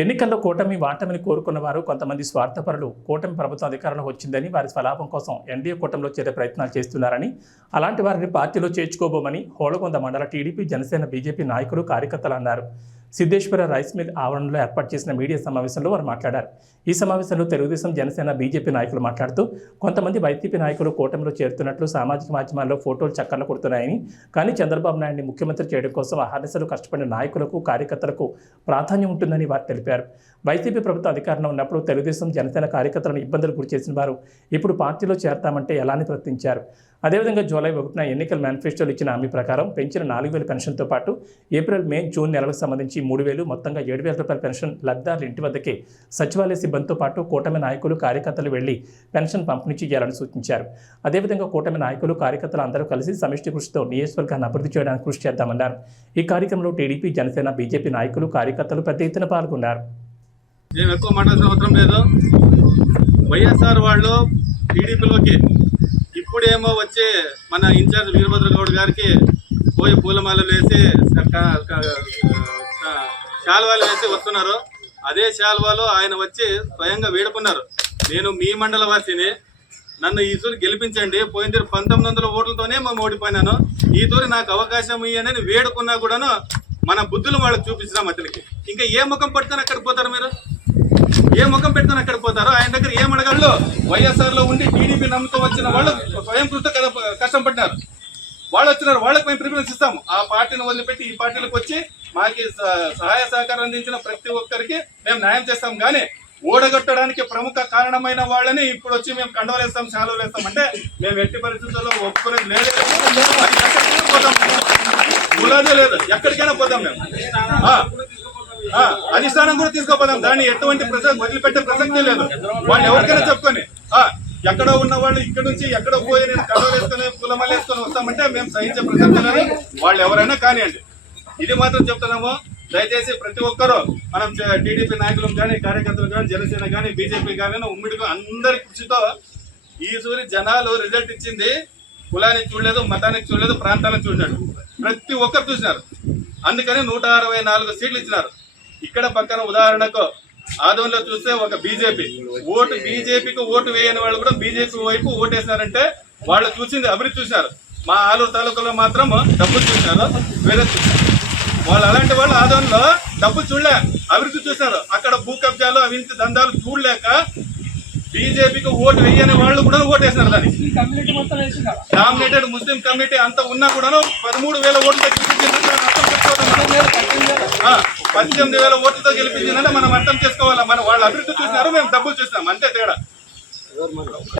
ఎన్నికల్లో కూటమి వాటమిని కోరుకున్న వారు కొంతమంది స్వార్థపరులు కూటమి ప్రభుత్వం అధికారంలో వచ్చిందని వారి స్వలాభం కోసం ఎన్డీఏ కూటమిలో చేరే ప్రయత్నాలు చేస్తున్నారని అలాంటి వారిని పార్టీలో చేర్చుకోబోమని హోళగొంద మండల టీడీపీ జనసేన బీజేపీ నాయకులు కార్యకర్తలు అన్నారు. సిద్ధేశ్వర రైస్ మిల్ ఆవరణలో ఏర్పాటు చేసిన మీడియా సమావేశంలో వారు మాట్లాడారు. ఈ సమావేశంలో తెలుగుదేశం జనసేన బీజేపీ నాయకులు మాట్లాడుతూ కొంతమంది వైసీపీ నాయకులు కూటమిలో చేరుతున్నట్లు సామాజిక మాధ్యమాల్లో ఫోటోలు చక్కర్లు కొడుతున్నాయని కానీ చంద్రబాబు నాయుడిని ముఖ్యమంత్రి చేయడం కోసం అహర్నిశలు కష్టపడిన నాయకులకు కార్యకర్తలకు ప్రాధాన్యం ఉంటుందని వారు తెలిపారు. వైసీపీ ప్రభుత్వం అధికారంలో ఉన్నప్పుడు తెలుగుదేశం జనసేన కార్యకర్తలను ఇబ్బందులు గురి చేసిన వారు ఇప్పుడు పార్టీలో చేరతామంటే ఎలా అని ప్రశ్నించారు? అదేవిధంగా జూలై ఒకటిన ఎన్నికల మేనిఫెస్టోలు ఇచ్చిన హామీ ప్రకారం పెంచిన నాలుగు వేల పెన్షన్తో పాటు ఏప్రిల్ మే జూన్ నెలలకు సంబంధించి మూడు వేలు మొత్తంగా ఏడు వేల రూపాయల పెన్షన్ లబ్ధిదారుల ఇంటి వద్దకే సచివాలయ సిబ్బందితో పాటు కూటమి నాయకులు కార్యకర్తలు వెళ్ళి పెన్షన్ పంపిణీ చేయాలని సూచించారు. అదేవిధంగా కూటమి నాయకులు కార్యకర్తలు అందరూ కలిసి సమిష్టి కృషితో నియోజకవర్గాన్ని అభివృద్ధి చేయడానికి కృషి చేద్దామన్నారు. ఈ కార్యక్రమంలో టీడీపీ జనసేన బీజేపీ నాయకులు కార్యకర్తలు పెద్ద ఎత్తున పాల్గొన్నారు. మేము ఎక్కువ మాట్లాడాల్సిన అవసరం లేదు. వైఎస్ఆర్ వాళ్ళు టీడీపీలోకి ఇప్పుడేమో వచ్చి మన ఇన్ఛార్జ్ వీరభద్ర గౌడ్ గారికి పోయి పూలమాలలు వేసి శాల్వాలు వేసి వస్తున్నారు. అదే శాల్వాలో ఆయన వచ్చి స్వయంగా వేడుకున్నారు. నేను మీ మండల వాసిని. నన్ను ఈ గెలిపించండి. పోయిన పంతొమ్మిది వందల ఓట్లతోనే మేము ఓడిపోయినాను ఈ తూరి నాకు అవకాశం ఇయ్యనని వేడుకున్నా కూడాను మన బుద్ధులు వాళ్ళకి చూపించినాం అతనికి. ఇంకా ఏ ముఖం పట్టుకొని అక్కడ పోతారు మీరు? ఏ ముఖం పెట్టుకొని అక్కడ పోతారు? ఆయన దగ్గర ఏం అడగాలో వైఎస్ఆర్లో ఉండి టీడీపీ నమ్ముతూ వచ్చిన వాళ్ళు స్వయం కృత కష్టం వాళ్ళు వచ్చినారు వాళ్ళకి మేము ప్రిఫరెన్స్ ఇస్తాము. ఆ పార్టీని వదిలిపెట్టి ఈ పార్టీలకు వచ్చి మాకి స- సహాయ సహకారం అందించిన ప్రతి ఒక్కరికి మేము న్యాయం చేస్తాం. కానీ ఓడగొట్టడానికి ప్రముఖ కారణమైన వాళ్ళని ఇప్పుడు వచ్చి మేము కండవలేస్తాం శాలువలు వేస్తాం అంటే మేము ఎట్టి పరిస్థితుల్లో ఒప్పుకునేది లేదు. పోతాం లేదు. ఎక్కడికైనా పోతాం మేము. అధిష్టానం కూడా తీసుకోపోదాం దాన్ని ఎటువంటి ప్రసక్తి వదిలిపెట్టే ప్రసక్తి లేదు. వాళ్ళు ఎవరికైనా చెప్పుకొని ఎక్కడో ఉన్న వాళ్ళు ఇక్కడ నుంచి ఎక్కడో పోయి నేను కడవలు వేసుకొని వేసుకొని వస్తామంటే మేము సహించే ప్రసక్తి వాళ్ళు ఎవరైనా కానివ్వండి. ఇది మాత్రం చెప్తున్నాము. దయచేసి ప్రతి ఒక్కరూ మనం టీడీపీ నాయకులు కానీ కార్యకర్తలు కానీ జనసేన కానీ బీజేపీ కానీ ఉమ్మిడికి అందరి కృషితో ఈ సూరి జనాలు రిజల్ట్ ఇచ్చింది. కులానికి చూడలేదు మతానికి చూడలేదు ప్రాంతానికి చూడలేదు. ప్రతి ఒక్కరు చూసినారు. అందుకని నూట అరవై నాలుగు సీట్లు ఇచ్చినారు. ఇక్కడ పక్కన ఉదాహరణకు ఆదంలో చూస్తే ఒక బీజేపీ. ఓటు బీజేపీకి ఓటు వేయని వాళ్ళు కూడా బీజేపీ వైపు ఓటేసినారంటే వాళ్ళు చూసింది అభివృద్ధి చూశారు మా ఆలూరు తాలూకాలో మాత్రం డబ్బులు చూశారు వేరే చూశారు వాళ్ళు అలాంటి వాళ్ళు ఆదంలో డబ్బు చూడలే అభివృద్ధి చూశారు అక్కడ భూ కబ్జాలు అవినీతి దందాలు చూడలేక బీజేపీకి ఓటు వేయని వాళ్ళు కూడా ఓటేసినారు దానికి. డామినేటెడ్ ముస్లిం కమ్యూనిటీ అంత ఉన్నా కూడాను పదమూడు వేల ఓట్లతో పద్దెనిమిది వేల ఓట్లతో గెలిపించిందంటే మనం అర్థం చేసుకోవాలా మన వాళ్ళ అభివృద్ధి చూసినారు మేము డబ్బులు చూసినాం. అంతే తేడా.